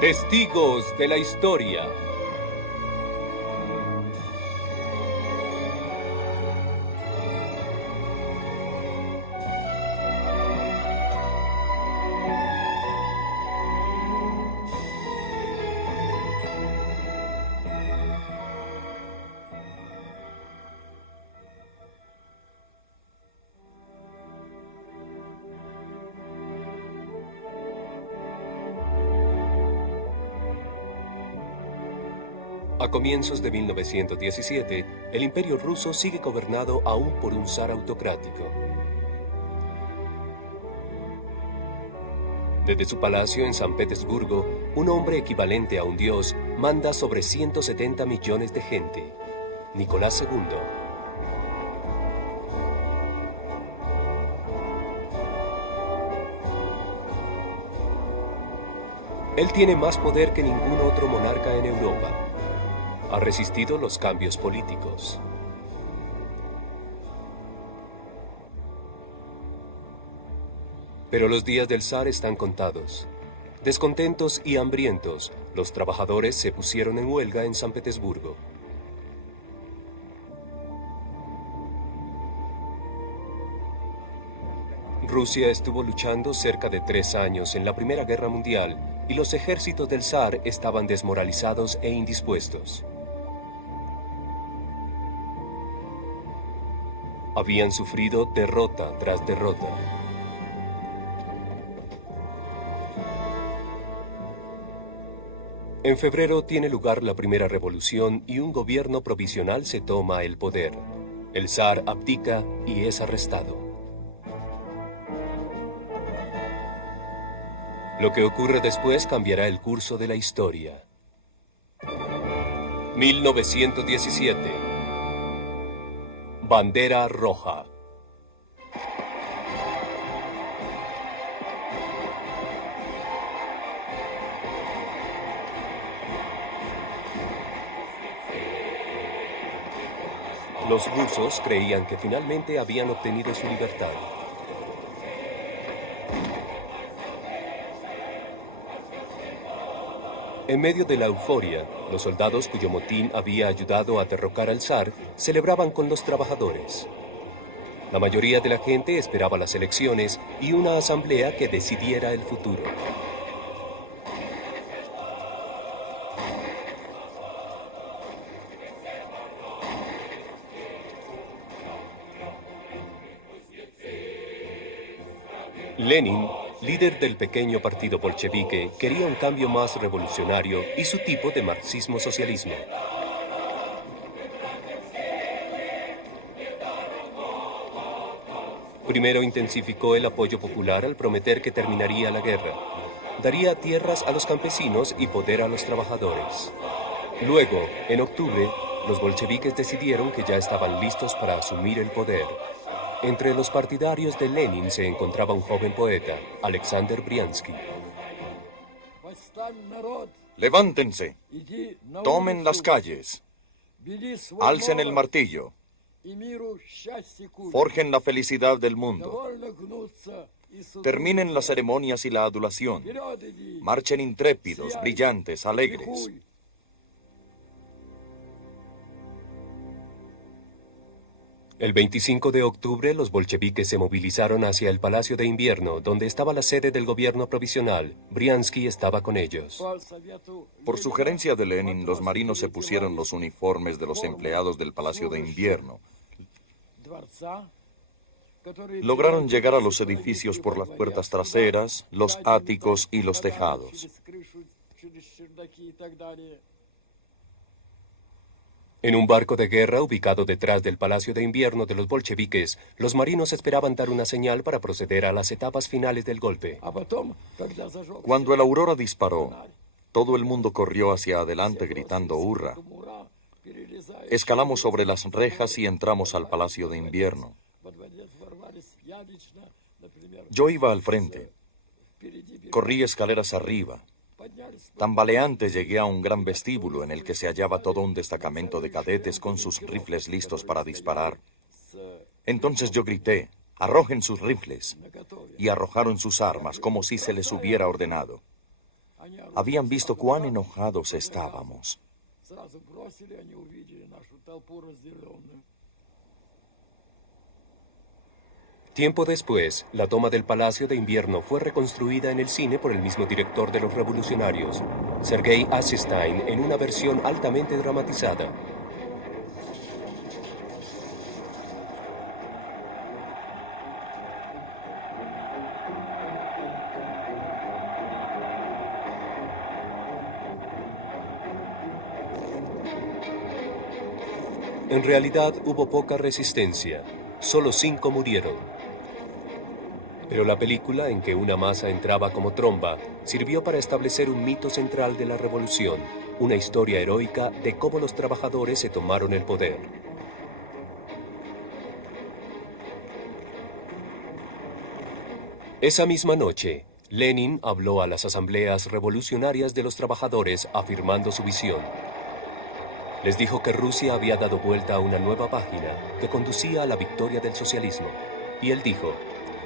Testigos de la historia. A comienzos de 1917, el Imperio ruso sigue gobernado aún por un zar autocrático. Desde su palacio en San Petersburgo, un hombre equivalente a un dios manda sobre 170 millones de gente, Nicolás II. Él tiene más poder que ningún otro monarca en Europa. Ha resistido los cambios políticos. Pero los días del zar están contados. Descontentos y hambrientos, los trabajadores se pusieron en huelga en San Petersburgo. Rusia estuvo luchando cerca de 3 años en la Primera Guerra Mundial y los ejércitos del zar estaban desmoralizados e indispuestos. Habían sufrido derrota tras derrota. En febrero tiene lugar la primera revolución y un gobierno provisional se toma el poder. El zar abdica y es arrestado. Lo que ocurre después cambiará el curso de la historia. 1917. Bandera roja. Los rusos creían que finalmente habían obtenido su libertad. En medio de la euforia, los soldados cuyo motín había ayudado a derrocar al zar celebraban con los trabajadores. La mayoría de la gente esperaba las elecciones y una asamblea que decidiera el futuro. Lenin, líder del pequeño partido bolchevique, quería un cambio más revolucionario y su tipo de marxismo-socialismo. Primero intensificó el apoyo popular al prometer que terminaría la guerra. Daría tierras a los campesinos y poder a los trabajadores. Luego, en octubre, los bolcheviques decidieron que ya estaban listos para asumir el poder. Entre los partidarios de Lenin se encontraba un joven poeta, Alexander Briansky. Levántense, tomen las calles, alcen el martillo, forjen la felicidad del mundo, terminen las ceremonias y la adulación, marchen intrépidos, brillantes, alegres. El 25 de octubre, los bolcheviques se movilizaron hacia el Palacio de Invierno, donde estaba la sede del gobierno provisional. Briansky estaba con ellos. Por sugerencia de Lenin, los marinos se pusieron los uniformes de los empleados del Palacio de Invierno. Lograron llegar a los edificios por las puertas traseras, los áticos y los tejados. En un barco de guerra ubicado detrás del Palacio de Invierno de los bolcheviques, los marinos esperaban dar una señal para proceder a las etapas finales del golpe. Cuando el aurora disparó, todo el mundo corrió hacia adelante gritando ¡hurra! Escalamos sobre las rejas y entramos al Palacio de Invierno. Yo iba al frente. Corrí escaleras arriba. Tambaleante llegué a un gran vestíbulo en el que se hallaba todo un destacamento de cadetes con sus rifles listos para disparar. Entonces yo grité, arrojen sus rifles, y arrojaron sus armas como si se les hubiera ordenado. habían visto cuán enojados estábamos. Tiempo después, la toma del Palacio de Invierno fue reconstruida en el cine por el mismo director de Los Revolucionarios, Sergei Eisenstein, en una versión altamente dramatizada. En realidad hubo poca resistencia, solo 5 murieron. Pero la película, en que una masa entraba como tromba, sirvió para establecer un mito central de la revolución, una historia heroica de cómo los trabajadores se tomaron el poder. Esa misma noche, Lenin habló a las asambleas revolucionarias de los trabajadores afirmando su visión. Les dijo que Rusia había dado vuelta a una nueva página que conducía a la victoria del socialismo. Y él dijo: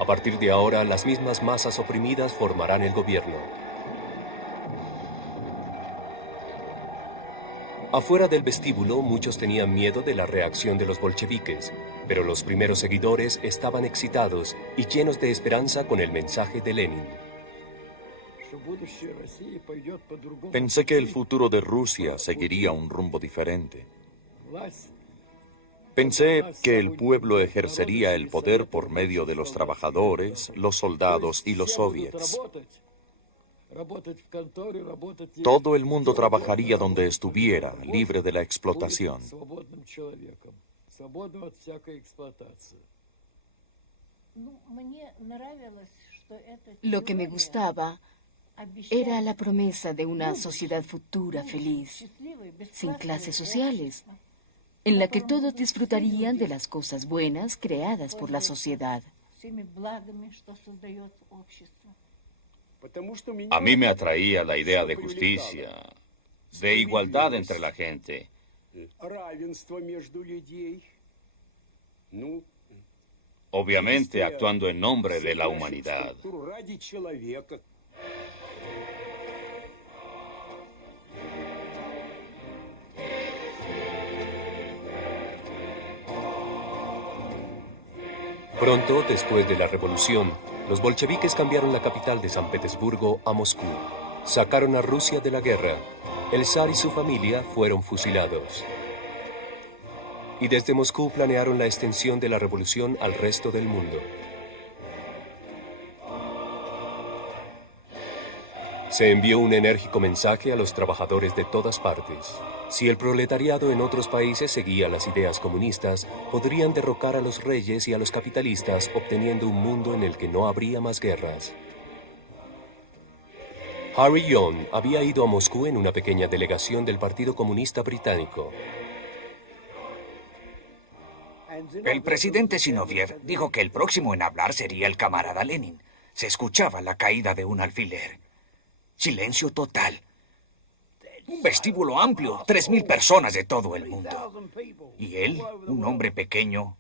a partir de ahora, las mismas masas oprimidas formarán el gobierno. Afuera del vestíbulo, muchos tenían miedo de la reacción de los bolcheviques, pero los primeros seguidores estaban excitados y llenos de esperanza con el mensaje de Lenin. Pensé que el futuro de Rusia seguiría un rumbo diferente. Pensé que el pueblo ejercería el poder por medio de los trabajadores, los soldados y los soviets. Todo el mundo trabajaría donde estuviera, libre de la explotación. Lo que me gustaba era la promesa de una sociedad futura feliz, sin clases sociales, en la que todos disfrutarían de las cosas buenas creadas por la sociedad. A mí me atraía la idea de justicia, de igualdad entre la gente. Obviamente actuando en nombre de la humanidad. Pronto, después de la revolución, los bolcheviques cambiaron la capital de San Petersburgo a Moscú. Sacaron a Rusia de la guerra. El zar y su familia fueron fusilados. Y desde Moscú planearon la extensión de la revolución al resto del mundo. Se envió un enérgico mensaje a los trabajadores de todas partes. Si el proletariado en otros países seguía las ideas comunistas, podrían derrocar a los reyes y a los capitalistas, obteniendo un mundo en el que no habría más guerras. Harry Young había ido a Moscú en una pequeña delegación del Partido Comunista Británico. El presidente Zinoviev dijo que el próximo en hablar sería el camarada Lenin. Se escuchaba la caída de un alfiler. Silencio total. Un vestíbulo amplio, 3.000 personas de todo el mundo. Y él, un hombre pequeño,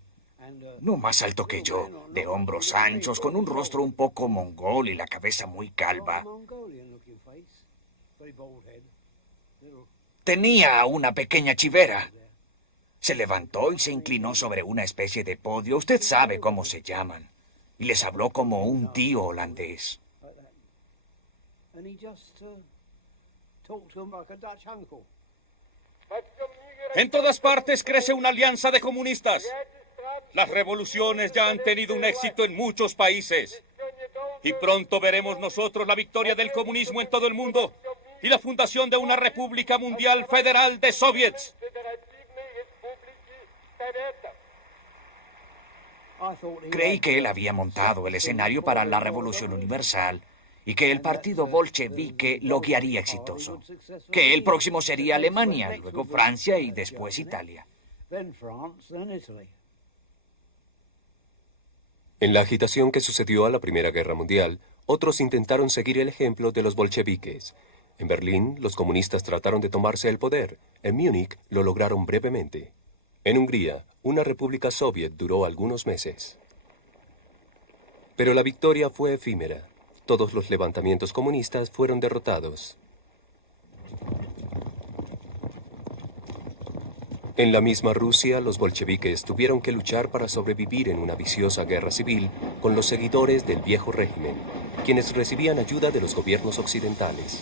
no más alto que yo, de hombros anchos, con un rostro un poco mongol y la cabeza muy calva. Tenía una pequeña chivera. Se levantó y se inclinó sobre una especie de podio. Usted sabe cómo se llaman. Y les habló como un tío holandés. En todas partes crece una alianza de comunistas. Las revoluciones ya han tenido un éxito en muchos países. Y pronto veremos nosotros la victoria del comunismo en todo el mundo y la fundación de una república mundial federal de soviets. Creí que él había montado el escenario para la revolución universal y que el partido bolchevique lo guiaría exitoso. Que el próximo sería Alemania, luego Francia y después Italia. En la agitación que sucedió a la Primera Guerra Mundial, otros intentaron seguir el ejemplo de los bolcheviques. En Berlín, los comunistas trataron de tomarse el poder. En Múnich, lo lograron brevemente. En Hungría, una república soviet duró algunos meses. Pero la victoria fue efímera. todos los levantamientos comunistas fueron derrotados. En la misma Rusia, los bolcheviques tuvieron que luchar para sobrevivir en una viciosa guerra civil con los seguidores del viejo régimen, quienes recibían ayuda de los gobiernos occidentales.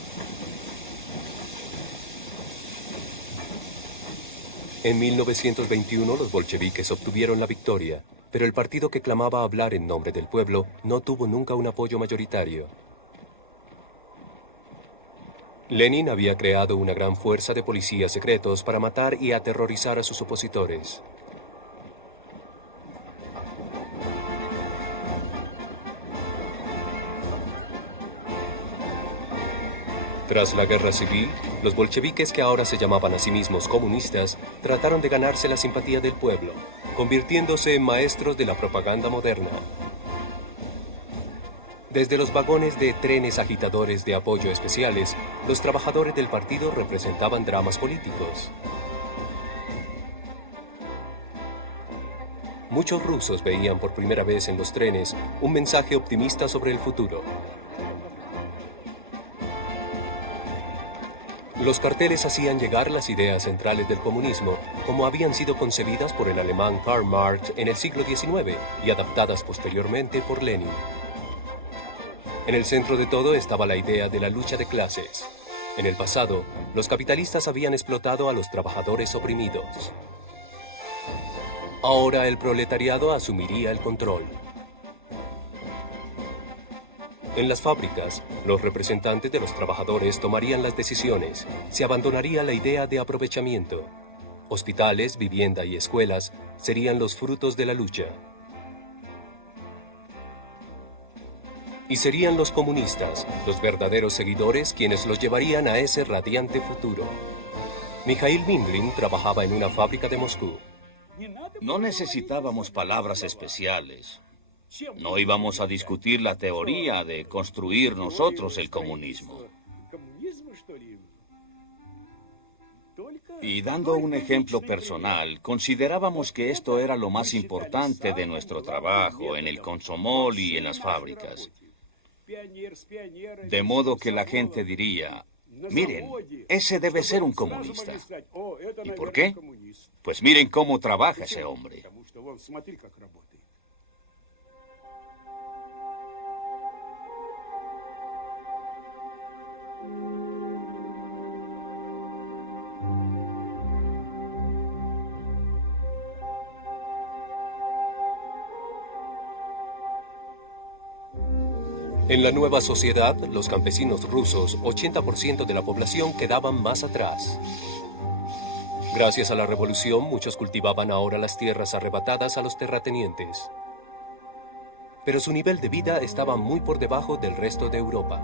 En 1921 los bolcheviques obtuvieron la victoria, pero el partido que clamaba hablar en nombre del pueblo no tuvo nunca un apoyo mayoritario. Lenin había creado una gran fuerza de policías secretos para matar y aterrorizar a sus opositores. Tras la guerra civil, los bolcheviques, que ahora se llamaban a sí mismos comunistas, trataron de ganarse la simpatía del pueblo, convirtiéndose en maestros de la propaganda moderna. Desde los vagones de trenes agitadores de apoyo especiales, los trabajadores del partido representaban dramas políticos. Muchos rusos veían por primera vez en los trenes un mensaje optimista sobre el futuro. Los carteles hacían llegar las ideas centrales del comunismo como habían sido concebidas por el alemán Karl Marx en el siglo XIX y adaptadas posteriormente por Lenin. En el centro de todo estaba la idea de la lucha de clases. En el pasado, los capitalistas habían explotado a los trabajadores oprimidos. Ahora el proletariado asumiría el control. En las fábricas, los representantes de los trabajadores tomarían las decisiones. Se abandonaría la idea de aprovechamiento. Hospitales, vivienda y escuelas serían los frutos de la lucha. Y serían los comunistas, los verdaderos seguidores, quienes los llevarían a ese radiante futuro. Mikhail Mindlin trabajaba en una fábrica de Moscú. No necesitábamos palabras especiales. No íbamos a discutir la teoría de construir nosotros el comunismo. Y dando un ejemplo personal, considerábamos que esto era lo más importante de nuestro trabajo en el Komsomol y en las fábricas. De modo que la gente diría, miren, ese debe ser un comunista. ¿Y por qué? Pues miren cómo trabaja ese hombre. En la nueva sociedad, los campesinos rusos, 80% de la población, quedaban más atrás. Gracias a la revolución, muchos cultivaban ahora las tierras arrebatadas a los terratenientes. Pero su nivel de vida estaba muy por debajo del resto de Europa.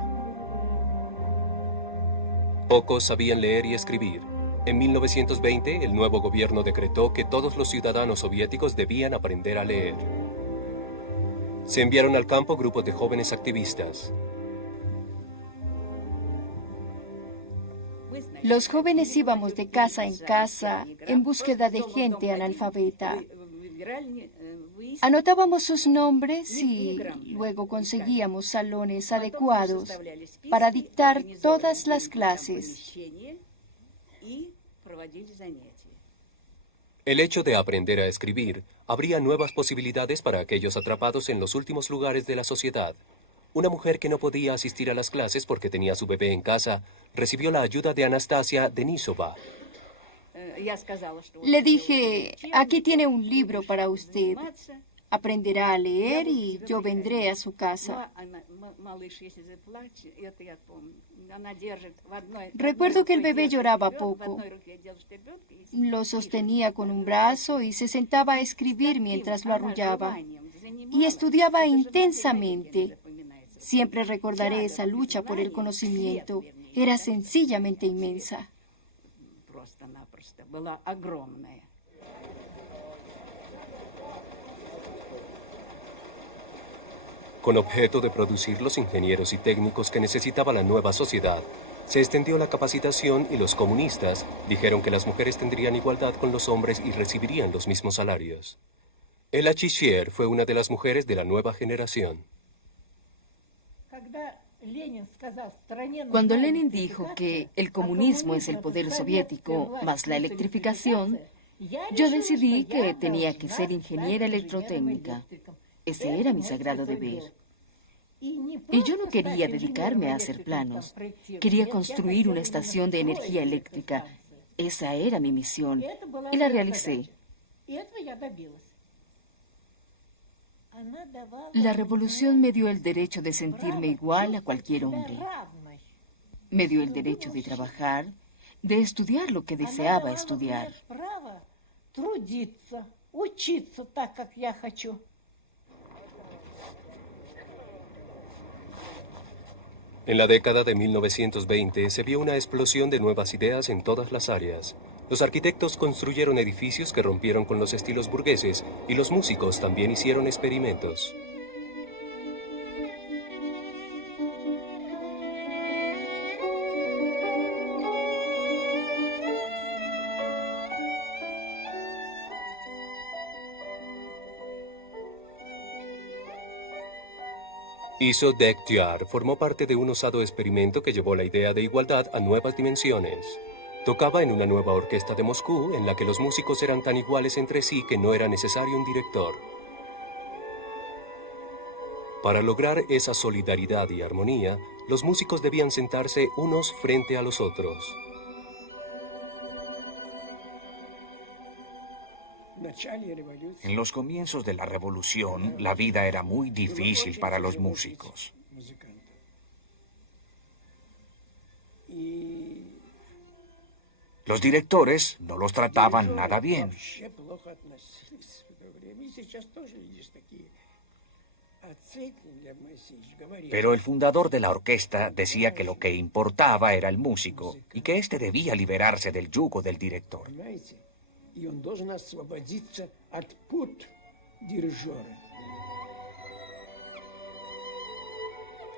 Pocos sabían leer y escribir. En 1920, el nuevo gobierno decretó que todos los ciudadanos soviéticos debían aprender a leer. Se enviaron al campo grupos de jóvenes activistas. Los jóvenes íbamos de casa en casa en búsqueda de gente analfabeta. Anotábamos sus nombres y luego conseguíamos salones adecuados para dictar todas las clases. El hecho de aprender a escribir abría nuevas posibilidades para aquellos atrapados en los últimos lugares de la sociedad. Una mujer que no podía asistir a las clases porque tenía a su bebé en casa recibió la ayuda de Anastasia Denisova. Le dije, aquí tiene un libro para usted. Aprenderá a leer y yo vendré a su casa. Recuerdo que el bebé lloraba poco. Lo sostenía con un brazo y se sentaba a escribir mientras lo arrullaba. Y estudiaba intensamente. Siempre recordaré esa lucha por el conocimiento. Era sencillamente inmensa. Con objeto de producir los ingenieros y técnicos que necesitaba la nueva sociedad, se extendió la capacitación y los comunistas dijeron que las mujeres tendrían igualdad con los hombres y recibirían los mismos salarios. Ella Chishier fue una de las mujeres de la nueva generación. Cuando Lenin dijo que el comunismo es el poder soviético más la electrificación, yo decidí que tenía que ser ingeniera electrotécnica. Ese era mi sagrado deber. Y yo no quería dedicarme a hacer planos. Quería construir una estación de energía eléctrica. Esa era mi misión y la realicé. La revolución me dio el derecho de sentirme igual a cualquier hombre. Me dio el derecho de trabajar, de estudiar lo que deseaba estudiar. En la década de 1920 se vio una explosión de nuevas ideas en todas las áreas. Los arquitectos construyeron edificios que rompieron con los estilos burgueses y los músicos también hicieron experimentos. Iso Dektyar formó parte de un osado experimento que llevó la idea de igualdad a nuevas dimensiones. Tocaba en una nueva orquesta de Moscú en la que los músicos eran tan iguales entre sí que no era necesario un director. Para lograr esa solidaridad y armonía, los músicos debían sentarse unos frente a los otros. En los comienzos de la revolución, la vida era muy difícil para los músicos. Los directores no los trataban nada bien. Pero el fundador de la orquesta decía que lo que importaba era el músico y que éste debía liberarse del yugo del director.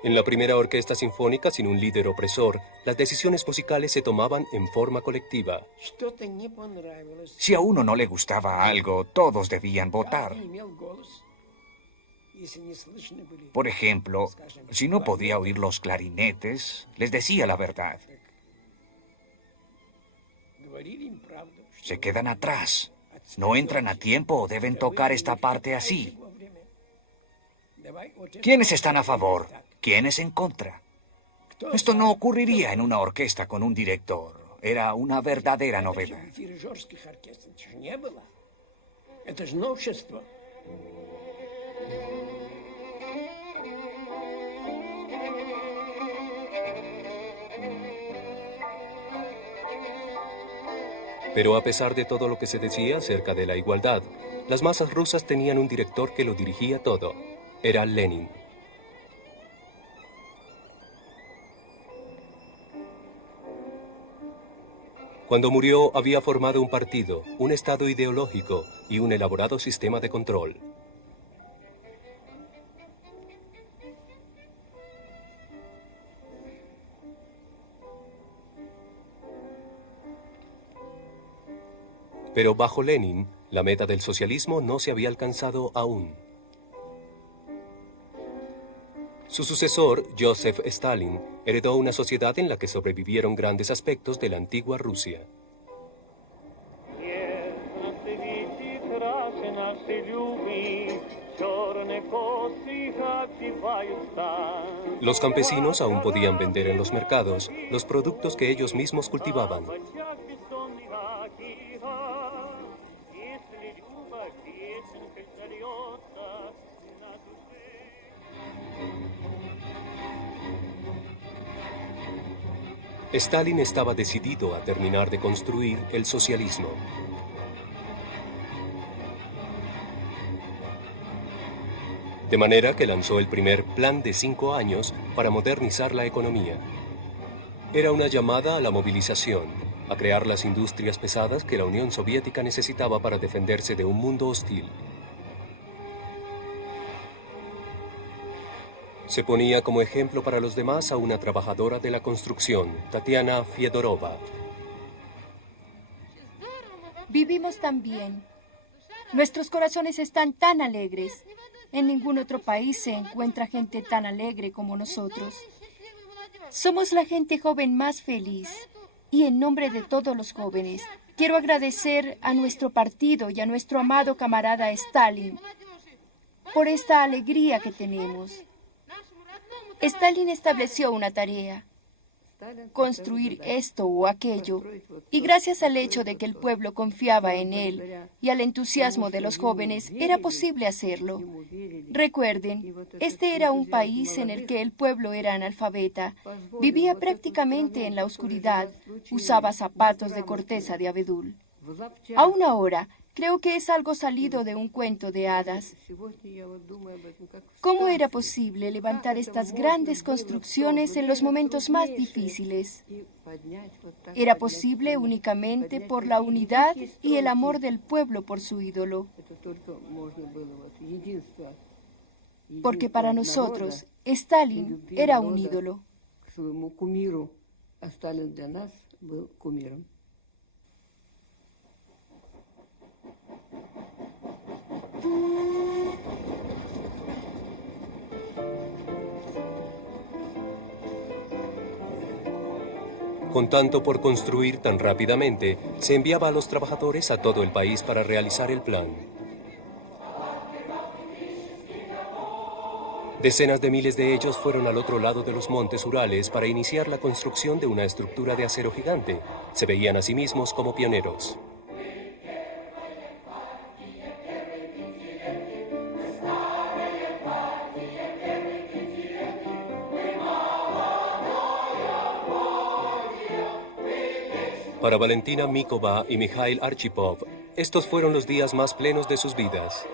En la primera orquesta sinfónica, sin un líder opresor, las decisiones musicales se tomaban en forma colectiva. Si a uno no le gustaba algo, todos debían votar. Por ejemplo, si no podía oír los clarinetes, les decía la verdad. Se quedan atrás, no entran a tiempo o deben tocar esta parte así. ¿Quiénes están a favor? ¿Quiénes en contra? Esto no ocurriría en una orquesta con un director. Era una verdadera novedad. Pero a pesar de todo lo que se decía acerca de la igualdad, las masas rusas tenían un director que lo dirigía todo. Era Lenin. Cuando murió, había formado un partido, un estado ideológico y un elaborado sistema de control. Pero bajo Lenin, la meta del socialismo no se había alcanzado aún. Su sucesor, Joseph Stalin, heredó una sociedad en la que sobrevivieron grandes aspectos de la antigua Rusia. Los campesinos aún podían vender en los mercados los productos que ellos mismos cultivaban. Stalin estaba decidido a terminar de construir el socialismo. De manera que lanzó el primer plan de 5 años para modernizar la economía. Era una llamada a la movilización, a crear las industrias pesadas que la Unión Soviética necesitaba para defenderse de un mundo hostil. Se ponía como ejemplo para los demás a una trabajadora de la construcción, Tatiana Fiodorova. Vivimos tan bien. Nuestros corazones están tan alegres. En ningún otro país se encuentra gente tan alegre como nosotros. Somos la gente joven más feliz. Y en nombre de todos los jóvenes, quiero agradecer a nuestro partido y a nuestro amado camarada Stalin por esta alegría que tenemos. Stalin estableció una tarea: construir esto o aquello, y gracias al hecho de que el pueblo confiaba en él y al entusiasmo de los jóvenes, era posible hacerlo. Recuerden, este era un país en el que el pueblo era analfabeta, vivía prácticamente en la oscuridad, usaba zapatos de corteza de abedul. Aún ahora, creo que es algo salido de un cuento de hadas. ¿Cómo era posible levantar estas grandes construcciones en los momentos más difíciles? Era posible únicamente por la unidad y el amor del pueblo por su ídolo. Porque para nosotros, Stalin era un ídolo. Con tanto por construir tan rápidamente, se enviaba a los trabajadores a todo el país para realizar el plan. Decenas de miles de ellos fueron al otro lado de los montes Urales para iniciar la construcción de una estructura de acero gigante. Se veían a sí mismos como pioneros. Para Valentina Mikova y Mikhail Archipov, estos fueron los días más plenos de sus vidas.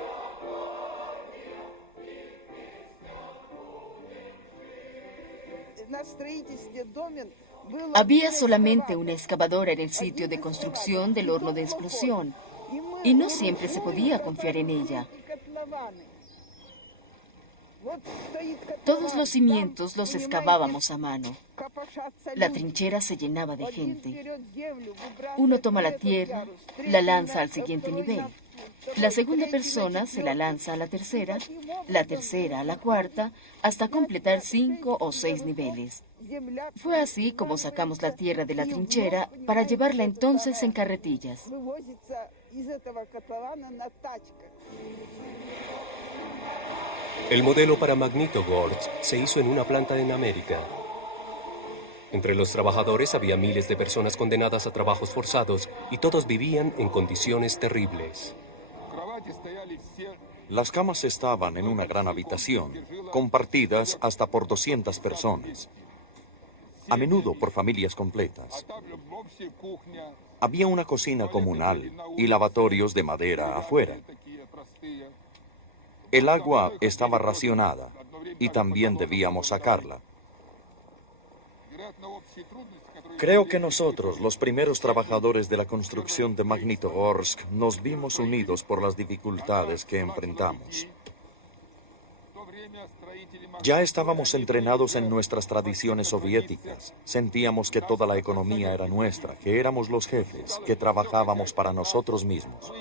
Había solamente una excavadora en el sitio de construcción del horno de explosión, y no siempre se podía confiar en ella. Todos los cimientos los excavábamos a mano. La trinchera se llenaba de gente. Uno toma la tierra, la lanza al siguiente nivel. La segunda persona se la lanza a la tercera a la cuarta, hasta completar 5 o 6 niveles. Fue así como sacamos la tierra de la trinchera para llevarla entonces en carretillas. El modelo para Magnitogorsk se hizo en una planta en América. Entre los trabajadores había miles de personas condenadas a trabajos forzados y todos vivían en condiciones terribles. Las camas estaban en una gran habitación, compartidas hasta por 200 personas, a menudo por familias completas. Había una cocina comunal y lavatorios de madera afuera. El agua estaba racionada y también debíamos sacarla. Creo que nosotros, los primeros trabajadores de la construcción de Magnitogorsk, nos vimos unidos por las dificultades que enfrentamos. Ya estábamos entrenados en nuestras tradiciones soviéticas. Sentíamos que toda la economía era nuestra, que éramos los jefes, que trabajábamos para nosotros mismos.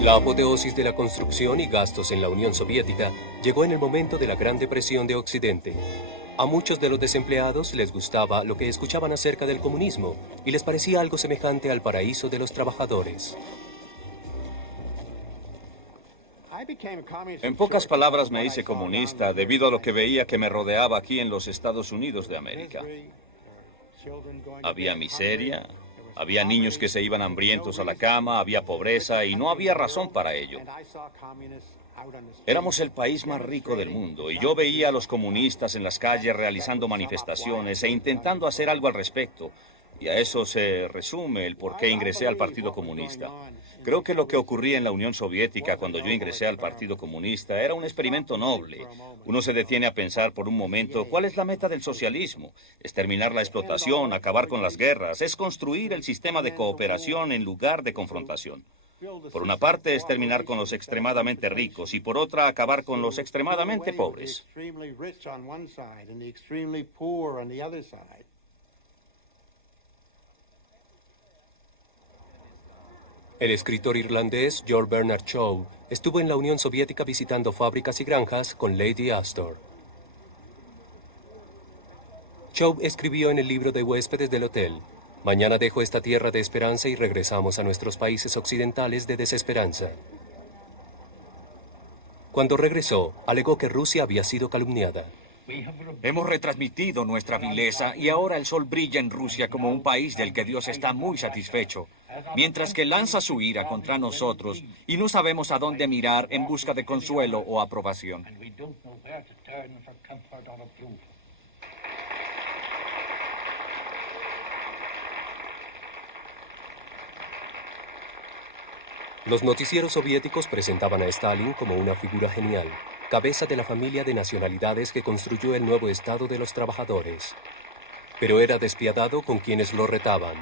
La apoteosis de la construcción y gastos en la Unión Soviética llegó en el momento de la Gran Depresión de Occidente. A muchos de los desempleados les gustaba lo que escuchaban acerca del comunismo y les parecía algo semejante al paraíso de los trabajadores. En pocas palabras, me hice comunista debido a lo que veía que me rodeaba aquí en los Estados Unidos de América. Había miseria, había niños que se iban hambrientos a la cama, había pobreza y no había razón para ello. Éramos el país más rico del mundo y yo veía a los comunistas en las calles realizando manifestaciones e intentando hacer algo al respecto. Y a eso se resume el por qué ingresé al Partido Comunista. Creo que lo que ocurría en la Unión Soviética cuando yo ingresé al Partido Comunista era un experimento noble. Uno se detiene a pensar por un momento, ¿cuál es la meta del socialismo? Es terminar la explotación, acabar con las guerras, es construir el sistema de cooperación en lugar de confrontación. Por una parte es terminar con los extremadamente ricos y por otra acabar con los extremadamente pobres. El escritor irlandés George Bernard Shaw estuvo en la Unión Soviética visitando fábricas y granjas con Lady Astor. Shaw escribió en el libro de huéspedes del hotel: «Mañana dejo esta tierra de esperanza y regresamos a nuestros países occidentales de desesperanza». Cuando regresó, alegó que Rusia había sido calumniada. Hemos retransmitido nuestra vileza y ahora el sol brilla en Rusia como un país del que Dios está muy satisfecho, mientras que lanza su ira contra nosotros y no sabemos a dónde mirar en busca de consuelo o aprobación. Los noticieros soviéticos presentaban a Stalin como una figura genial, cabeza de la familia de nacionalidades que construyó el nuevo Estado de los trabajadores. Pero era despiadado con quienes lo retaban.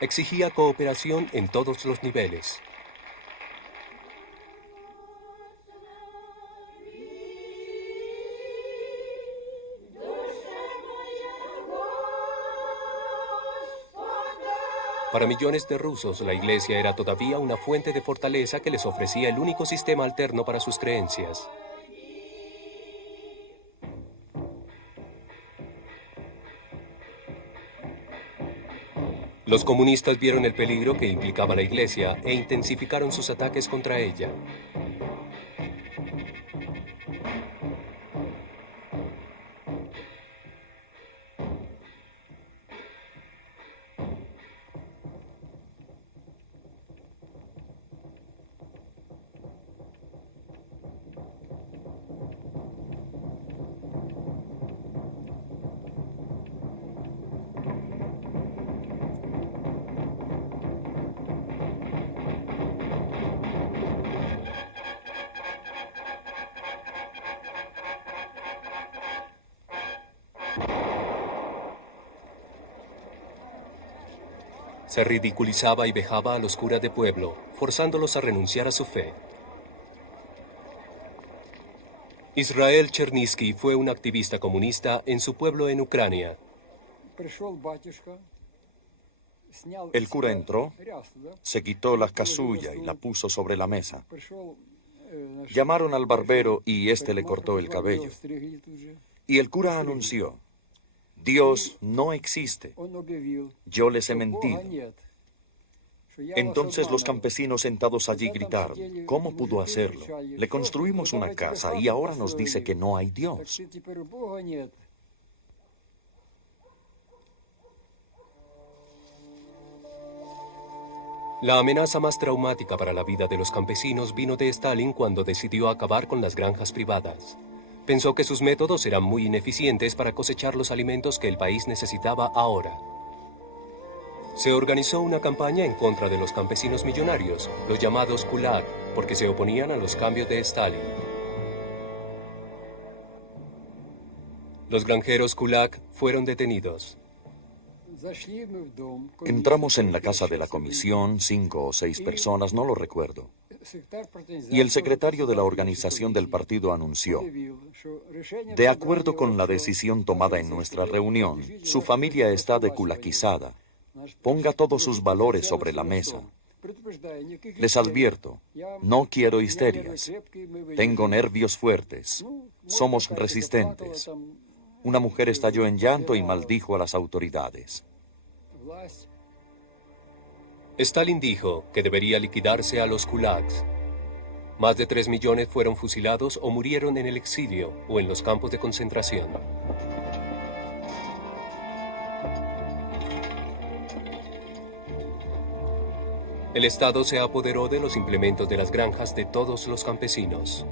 Exigía cooperación en todos los niveles. Para millones de rusos, la Iglesia era todavía una fuente de fortaleza que les ofrecía el único sistema alterno para sus creencias. Los comunistas vieron el peligro que implicaba la Iglesia e intensificaron sus ataques contra ella. Se ridiculizaba y vejaba a los curas de pueblo, forzándolos a renunciar a su fe. Israel Chernisky fue un activista comunista en su pueblo en Ucrania. El cura entró, se quitó la casulla y la puso sobre la mesa. Llamaron al barbero y éste le cortó el cabello. Y el cura anunció: Dios no existe. Yo les he mentido. Entonces los campesinos sentados allí gritaron: ¿cómo pudo hacerlo? Le construimos una casa y ahora nos dice que no hay Dios. La amenaza más traumática para la vida de los campesinos vino de Stalin cuando decidió acabar con las granjas privadas. Pensó que sus métodos eran muy ineficientes para cosechar los alimentos que el país necesitaba ahora. Se organizó una campaña en contra de los campesinos millonarios, los llamados kulak, porque se oponían a los cambios de Stalin. Los granjeros kulak fueron detenidos. Entramos en la casa de la comisión, 5 o 6 personas, no lo recuerdo. Y el secretario de la organización del partido anunció: de acuerdo con la decisión tomada en nuestra reunión, su familia está dekulakizada. Ponga todos sus valores sobre la mesa. Les advierto, no quiero histerias. Tengo nervios fuertes. Somos resistentes. Una mujer estalló en llanto y maldijo a las autoridades. Stalin dijo que debería liquidarse a los kulaks. Más de 3 millones fueron fusilados o murieron en el exilio o en los campos de concentración. El Estado se apoderó de los implementos de las granjas de todos los campesinos.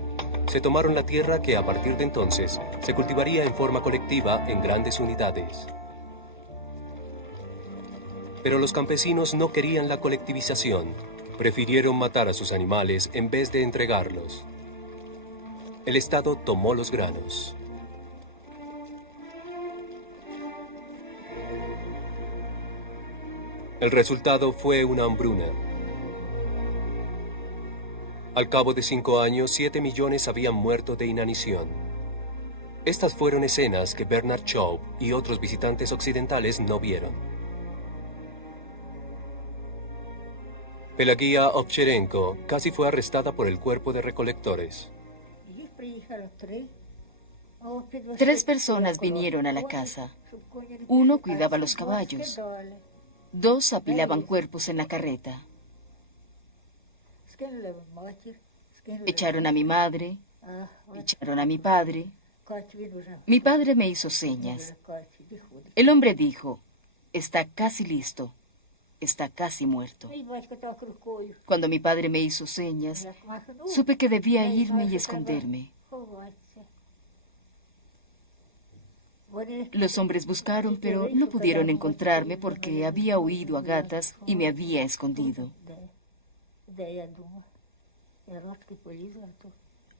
Se tomaron la tierra que a partir de entonces se cultivaría en forma colectiva en grandes unidades. Pero los campesinos no querían la colectivización. Prefirieron matar a sus animales en vez de entregarlos. El Estado tomó los granos. El resultado fue una hambruna. Al cabo de 5 años, 7 millones habían muerto de inanición. Estas fueron escenas que Bernard Shaw y otros visitantes occidentales no vieron. Pelagia Ovcharenko casi fue arrestada por el cuerpo de recolectores. 3 personas vinieron a la casa. 1 cuidaba los caballos. 2 apilaban cuerpos en la carreta. Echaron a mi madre, echaron a mi padre. Mi padre me hizo señas. El hombre dijo, está casi listo, está casi muerto. Cuando mi padre me hizo señas, supe que debía irme y esconderme. Los hombres buscaron, pero no pudieron encontrarme porque había huido a gatas y me había escondido.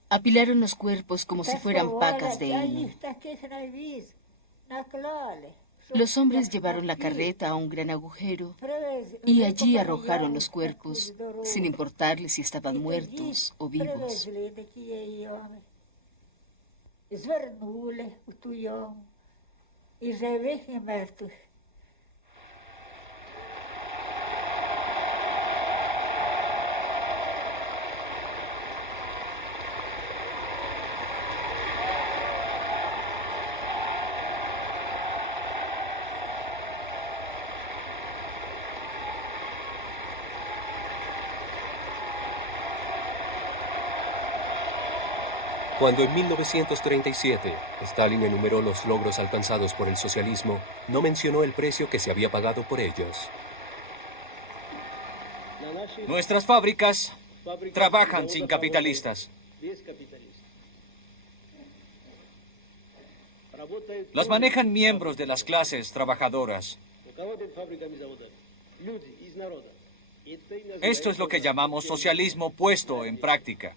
Apilaron los cuerpos como si fueran pacas de heno. Los hombres llevaron la carreta a un gran agujero y allí arrojaron los cuerpos, sin importarles si estaban muertos o vivos. Cuando en 1937 Stalin enumeró los logros alcanzados por el socialismo, no mencionó el precio que se había pagado por ellos. Nuestras fábricas trabajan sin capitalistas. Las manejan miembros de las clases trabajadoras. Esto es lo que llamamos socialismo puesto en práctica.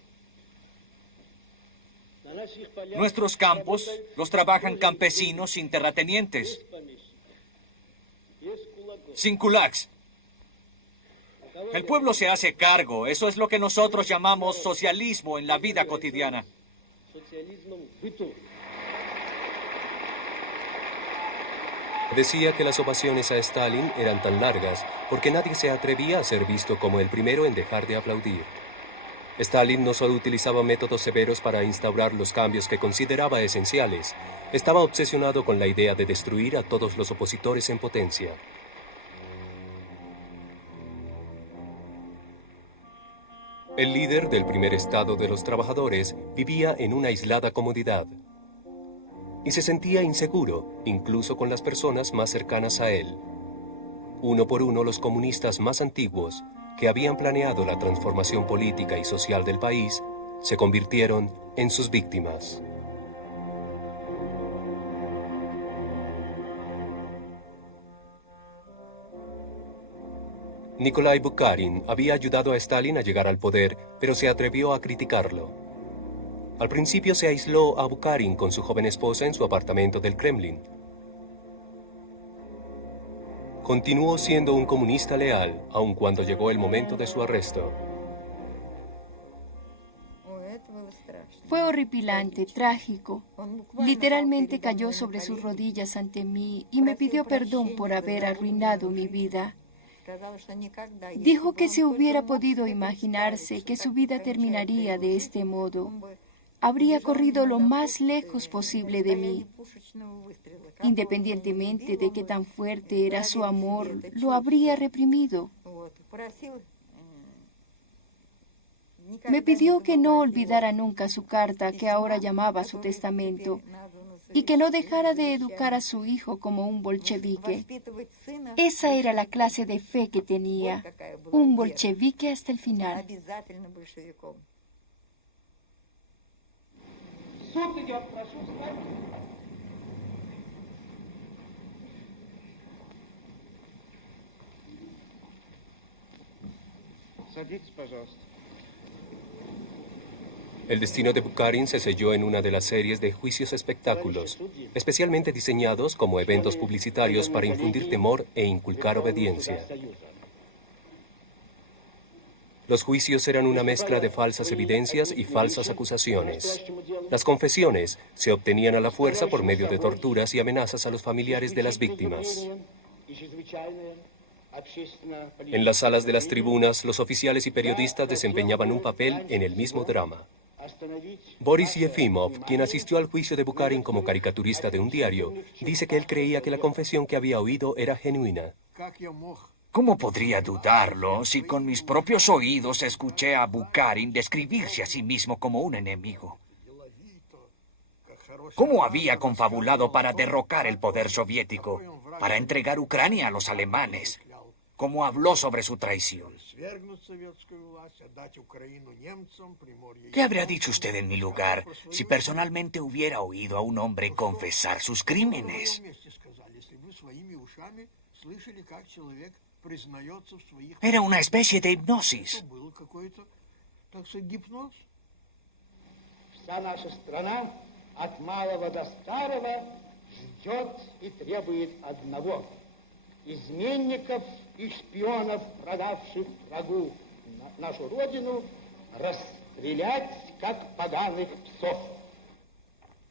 Nuestros campos los trabajan campesinos sin terratenientes, sin kulaks. El pueblo se hace cargo. Eso es lo que nosotros llamamos socialismo en la vida cotidiana. Decía que las ovaciones a Stalin eran tan largas porque nadie se atrevía a ser visto como el primero en dejar de aplaudir. Stalin no solo utilizaba métodos severos para instaurar los cambios que consideraba esenciales, estaba obsesionado con la idea de destruir a todos los opositores en potencia. El líder del primer estado de los trabajadores vivía en una aislada comodidad y se sentía inseguro, incluso con las personas más cercanas a él. Uno por uno, los comunistas más antiguos, que habían planeado la transformación política y social del país, se convirtieron en sus víctimas. Nikolai Bukharin había ayudado a Stalin a llegar al poder, pero se atrevió a criticarlo. Al principio se aisló a Bukharin con su joven esposa en su apartamento del Kremlin. Continuó siendo un comunista leal, aun cuando llegó el momento de su arresto. Fue horripilante, trágico. Literalmente cayó sobre sus rodillas ante mí y me pidió perdón por haber arruinado mi vida. Dijo que se hubiera podido imaginarse que su vida terminaría de este modo. Habría corrido lo más lejos posible de mí. Independientemente de qué tan fuerte era su amor, lo habría reprimido. Me pidió que no olvidara nunca su carta, que ahora llamaba su testamento, y que no dejara de educar a su hijo como un bolchevique. Esa era la clase de fe que tenía, un bolchevique hasta el final. El destino de Bukharin se selló en una de las series de juicios espectáculos, especialmente diseñados como eventos publicitarios para infundir temor e inculcar obediencia. Los juicios eran una mezcla de falsas evidencias y falsas acusaciones. Las confesiones se obtenían a la fuerza por medio de torturas y amenazas a los familiares de las víctimas. En las salas de las tribunas, los oficiales y periodistas desempeñaban un papel en el mismo drama. Boris Yefimov, quien asistió al juicio de Bukharin como caricaturista de un diario, dice que él creía que la confesión que había oído era genuina. ¿Cómo podría dudarlo si con mis propios oídos escuché a Bukharin describirse a sí mismo como un enemigo? ¿Cómo había confabulado para derrocar el poder soviético, para entregar Ucrania a los alemanes? ¿Cómo habló sobre su traición? ¿Qué habría dicho usted en mi lugar si personalmente hubiera oído a un hombre confesar sus crímenes? Era una especie de hipnosis. Изменников и шпионов, продавших врагу нашу родину, расстрелять как поганых псов.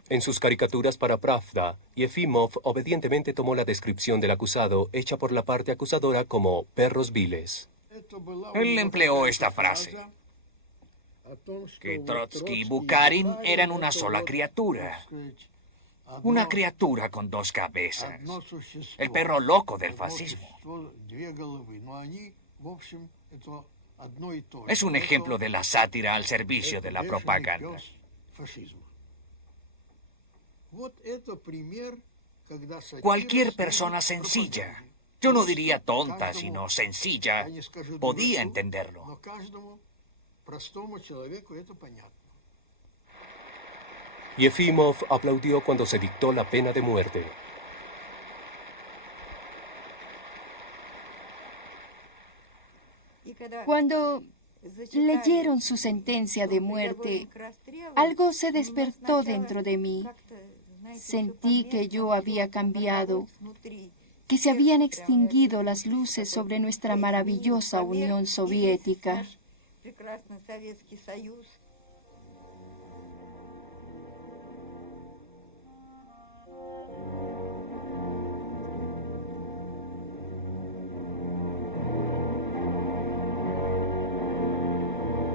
En sus caricaturas para Pravda, Yefimov obedientemente tomó la descripción del acusado hecha por la parte acusadora como perros viles. Él empleó esta frase, que Trotsky y Bukharin eran una sola criatura. Una criatura con dos cabezas. El perro loco del fascismo. Es un ejemplo de la sátira al servicio de la propaganda. Cualquier persona sencilla, yo no diría tonta, sino sencilla, podía entenderlo. Yefimov aplaudió cuando se dictó la pena de muerte. Cuando leyeron su sentencia de muerte, algo se despertó dentro de mí. Sentí que yo había cambiado, que se habían extinguido las luces sobre nuestra maravillosa Unión Soviética.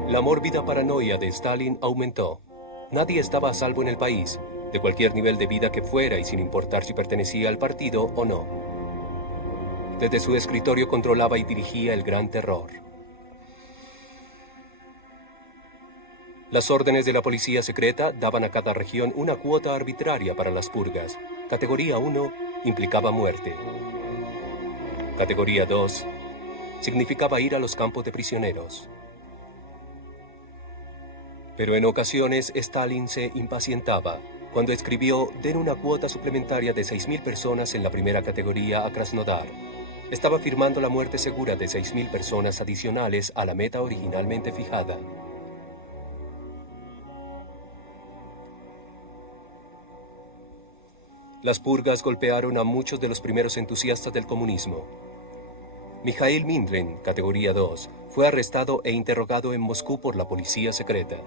La mórbida paranoia de Stalin aumentó. Nadie estaba a salvo en el país, de cualquier nivel de vida que fuera y sin importar si pertenecía al partido o no. Desde su escritorio controlaba y dirigía el gran terror. Las órdenes de la policía secreta daban a cada región una cuota arbitraria para las purgas. Categoría 1 implicaba muerte. Categoría 2 significaba ir a los campos de prisioneros. Pero en ocasiones Stalin se impacientaba cuando escribió den una cuota suplementaria de 6.000 personas en la primera categoría a Krasnodar. Estaba firmando la muerte segura de 6.000 personas adicionales a la meta originalmente fijada. Las purgas golpearon a muchos de los primeros entusiastas del comunismo. Mikhail Mindlin, categoría 2, fue arrestado e interrogado en Moscú por la policía secreta.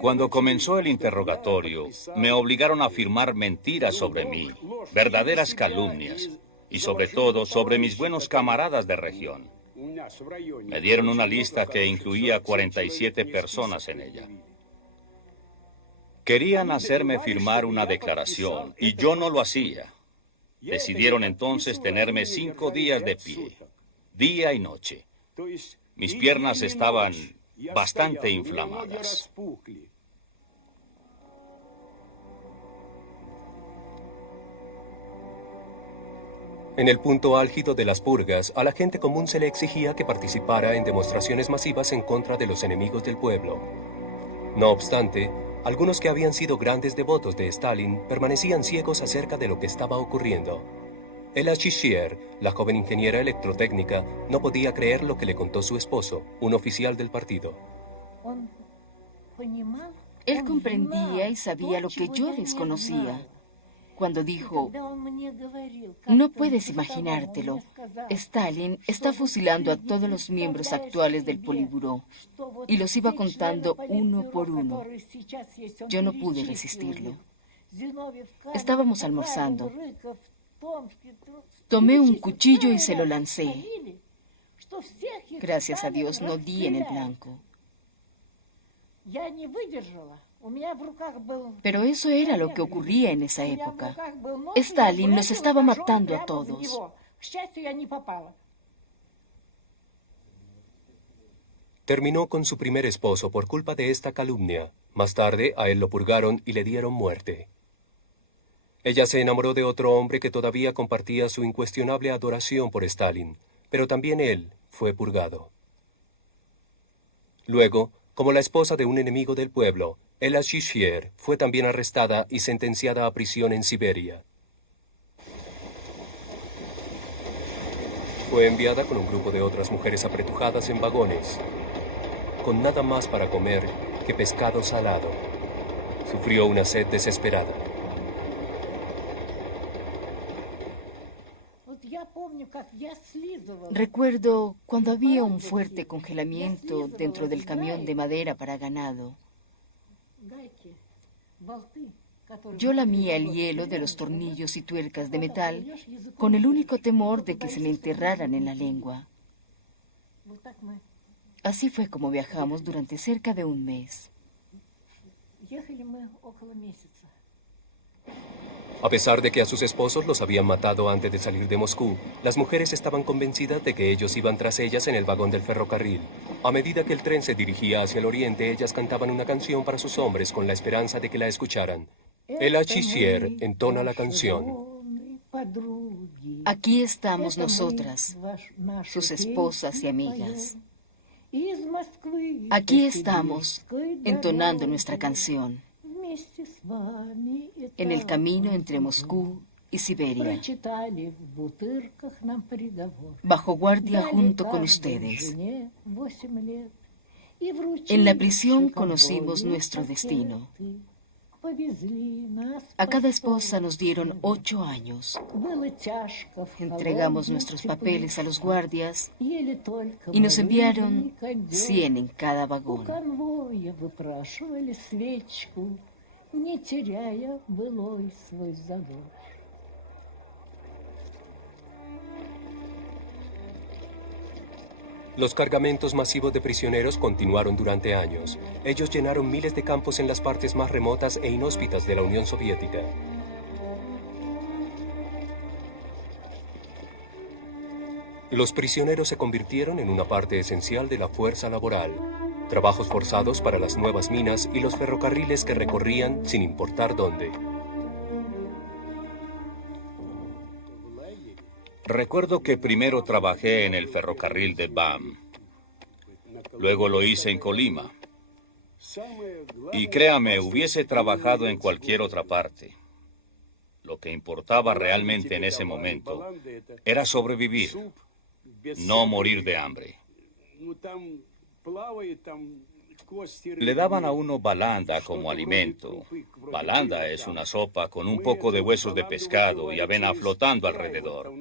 Cuando comenzó el interrogatorio, me obligaron a afirmar mentiras sobre mí, verdaderas calumnias, y sobre todo sobre mis buenos camaradas de región. Me dieron una lista que incluía 47 personas en ella. Querían hacerme firmar una declaración, y yo no lo hacía. Decidieron entonces tenerme 5 días de pie, día y noche. Mis piernas estaban bastante inflamadas. En el punto álgido de las purgas, a la gente común se le exigía que participara en demostraciones masivas en contra de los enemigos del pueblo. No obstante, algunos que habían sido grandes devotos de Stalin permanecían ciegos acerca de lo que estaba ocurriendo. Ella Shishier, la joven ingeniera electrotécnica, no podía creer lo que le contó su esposo, un oficial del partido. Él comprendía y sabía lo que yo desconocía. Cuando dijo, no puedes imaginártelo, Stalin está fusilando a todos los miembros actuales del Politburó y los iba contando uno por uno. Yo no pude resistirlo. Estábamos almorzando. Tomé un cuchillo y se lo lancé. Gracias a Dios no di en el blanco. Pero eso era lo que ocurría en esa época. Stalin nos estaba matando a todos. Terminó con su primer esposo por culpa de esta calumnia. Más tarde, a él lo purgaron y le dieron muerte. Ella se enamoró de otro hombre que todavía compartía su incuestionable adoración por Stalin, pero también él fue purgado. Luego, como la esposa de un enemigo del pueblo, Ella Shishier fue también arrestada y sentenciada a prisión en Siberia. Fue enviada con un grupo de otras mujeres apretujadas en vagones, con nada más para comer que pescado salado. Sufrió una sed desesperada. Recuerdo cuando había un fuerte congelamiento dentro del camión de madera para ganado. Yo lamía el hielo de los tornillos y tuercas de metal con el único temor de que se me enterraran en la lengua. Así fue como viajamos durante cerca de un mes. A pesar de que a sus esposos los habían matado antes de salir de Moscú, las mujeres estaban convencidas de que ellos iban tras ellas en el vagón del ferrocarril. A medida que el tren se dirigía hacia el oriente, ellas cantaban una canción para sus hombres con la esperanza de que la escucharan. Ella Shishier entona la canción. Aquí estamos nosotras, sus esposas y amigas. Aquí estamos, entonando nuestra canción. En el camino entre Moscú y Siberia, bajo guardia junto con ustedes. En la prisión conocimos nuestro destino. A cada esposa nos dieron 8 años. Entregamos nuestros papeles a los guardias y nos enviaron 100 en cada vagón. Los cargamentos masivos de prisioneros continuaron durante años. Ellos llenaron miles de campos en las partes más remotas e inhóspitas de la Unión Soviética. Los prisioneros se convirtieron en una parte esencial de la fuerza laboral. Trabajos forzados para las nuevas minas y los ferrocarriles que recorrían sin importar dónde. Recuerdo que primero trabajé en el ferrocarril de BAM. Luego lo hice en Colima. Y créame, hubiese trabajado en cualquier otra parte. Lo que importaba realmente en ese momento era sobrevivir, no morir de hambre. Le daban a uno balanda como alimento. Balanda es una sopa con un poco de huesos de pescado y avena flotando alrededor.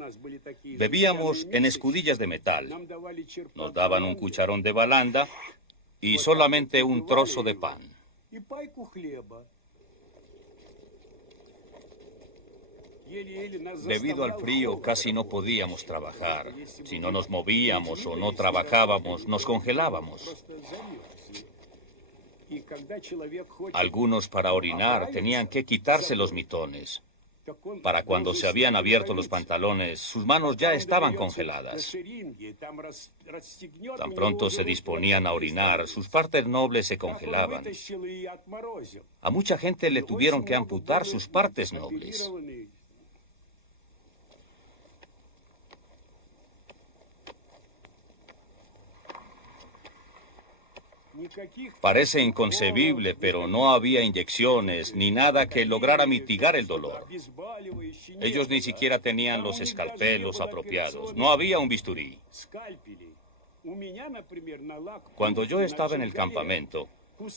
Bebíamos en escudillas de metal. Nos daban un cucharón de balanda y solamente un trozo de pan. Debido al frío casi no podíamos trabajar. Si no nos movíamos o no trabajábamos, nos congelábamos. Algunos para orinar tenían que quitarse los mitones. Para cuando se habían abierto los pantalones, sus manos ya estaban congeladas. Tan pronto se disponían a orinar, sus partes nobles se congelaban. A mucha gente le tuvieron que amputar sus partes nobles. Parece inconcebible, pero no había inyecciones ni nada que lograra mitigar el dolor. Ellos ni siquiera tenían los escalpelos apropiados. No había un bisturí. Cuando yo estaba en el campamento,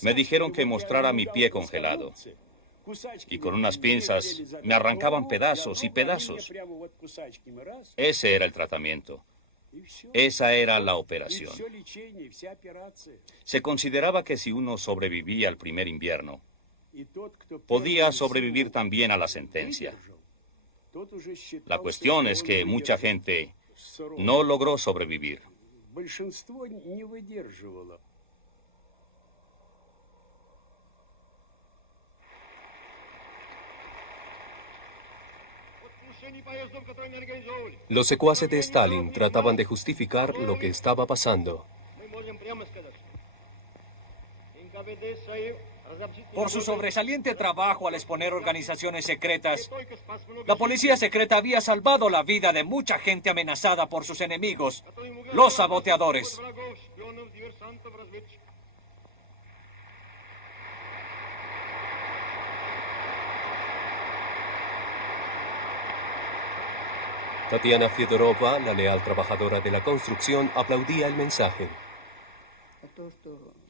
me dijeron que mostrara mi pie congelado. Y con unas pinzas me arrancaban pedazos y pedazos. Ese era el tratamiento. Esa era la operación. Se consideraba que si uno sobrevivía al primer invierno, podía sobrevivir también a la sentencia. La cuestión es que mucha gente no logró sobrevivir. Los secuaces de Stalin trataban de justificar lo que estaba pasando. Por su sobresaliente trabajo al exponer organizaciones secretas, la policía secreta había salvado la vida de mucha gente amenazada por sus enemigos, los saboteadores. Tatiana Fedorova, la leal trabajadora de la construcción, aplaudía el mensaje.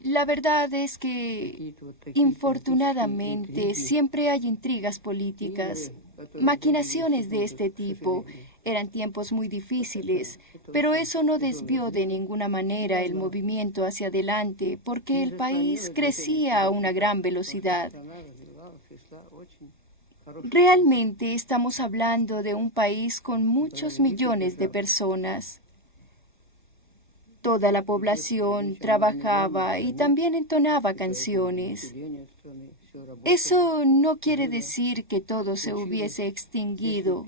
La verdad es que, infortunadamente, siempre hay intrigas políticas, maquinaciones de este tipo. Eran tiempos muy difíciles, pero eso no desvió de ninguna manera el movimiento hacia adelante, porque el país crecía a una gran velocidad. Realmente estamos hablando de un país con muchos millones de personas. Toda la población trabajaba y también entonaba canciones. Eso no quiere decir que todo se hubiese extinguido,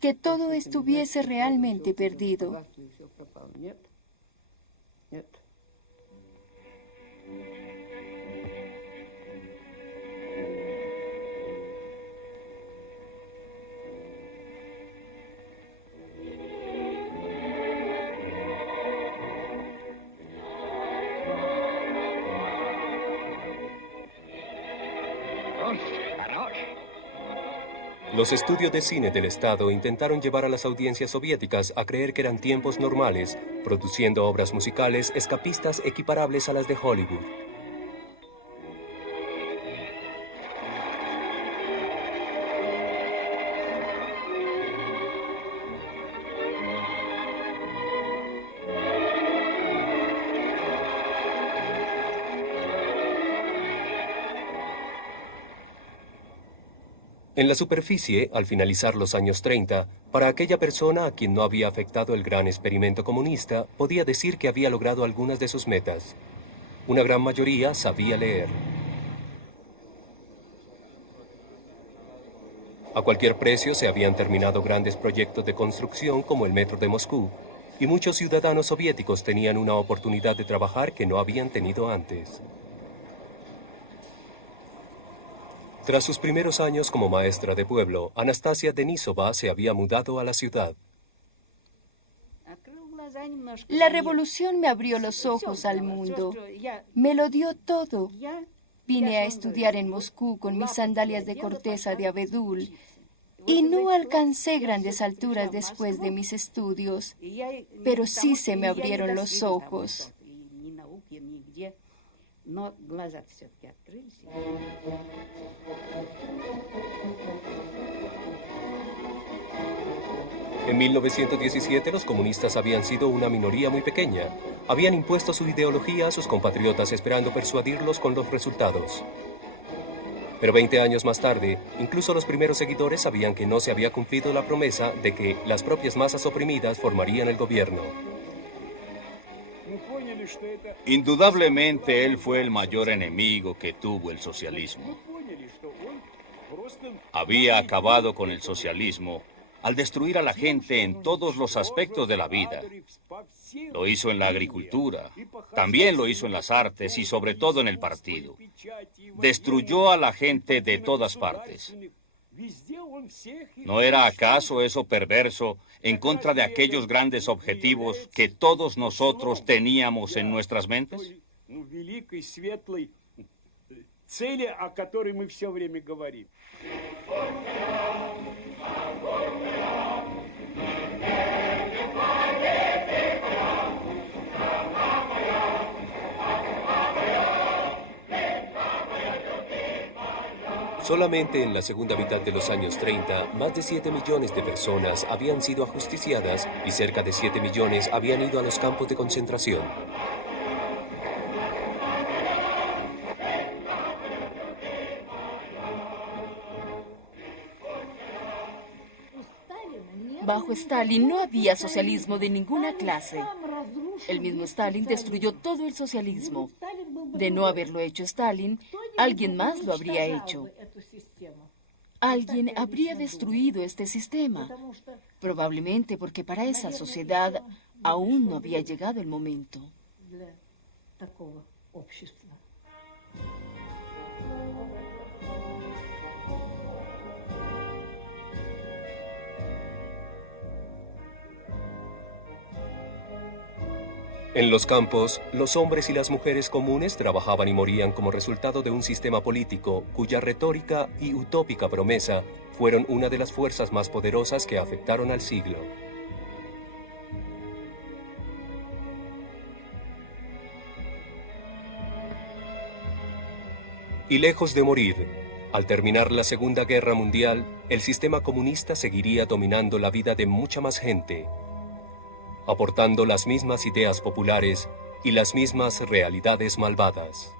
que todo estuviese realmente perdido. Los estudios de cine del Estado intentaron llevar a las audiencias soviéticas a creer que eran tiempos normales, produciendo obras musicales escapistas equiparables a las de Hollywood. En la superficie, al finalizar los años 30, para aquella persona a quien no había afectado el gran experimento comunista, podía decir que había logrado algunas de sus metas. Una gran mayoría sabía leer. A cualquier precio se habían terminado grandes proyectos de construcción como el metro de Moscú, y muchos ciudadanos soviéticos tenían una oportunidad de trabajar que no habían tenido antes. Tras sus primeros años como maestra de pueblo, Anastasia Denisova se había mudado a la ciudad. La revolución me abrió los ojos al mundo. Me lo dio todo. Vine a estudiar en Moscú con mis sandalias de corteza de abedul y no alcancé grandes alturas después de mis estudios, pero sí se me abrieron los ojos. En 1917 los comunistas habían sido una minoría muy pequeña. Habían impuesto su ideología a sus compatriotas esperando persuadirlos con los resultados. Pero 20 años más tarde, incluso los primeros seguidores sabían que no se había cumplido la promesa de que las propias masas oprimidas formarían el gobierno. Indudablemente él fue el mayor enemigo que tuvo el socialismo. Había acabado con el socialismo al destruir a la gente en todos los aspectos de la vida. Lo hizo en la agricultura, también lo hizo en las artes y sobre todo en el partido. Destruyó a la gente de todas partes. ¿No era acaso eso perverso en contra de aquellos grandes objetivos que todos nosotros teníamos en nuestras mentes? великой, светлой цели, о которой мы все время говорим. Solamente en la segunda mitad de los años 30, más de 7 millones de personas habían sido ajusticiadas y cerca de 7 millones habían ido a los campos de concentración. Bajo Stalin no había socialismo de ninguna clase. El mismo Stalin destruyó todo el socialismo. De no haberlo hecho Stalin, alguien más lo habría hecho. Alguien habría destruido este sistema, probablemente porque para esa sociedad aún no había llegado el momento. En los campos, los hombres y las mujeres comunes trabajaban y morían como resultado de un sistema político cuya retórica y utópica promesa fueron una de las fuerzas más poderosas que afectaron al siglo. Y lejos de morir, al terminar la Segunda Guerra Mundial, el sistema comunista seguiría dominando la vida de mucha más gente, aportando las mismas ideas populares y las mismas realidades malvadas.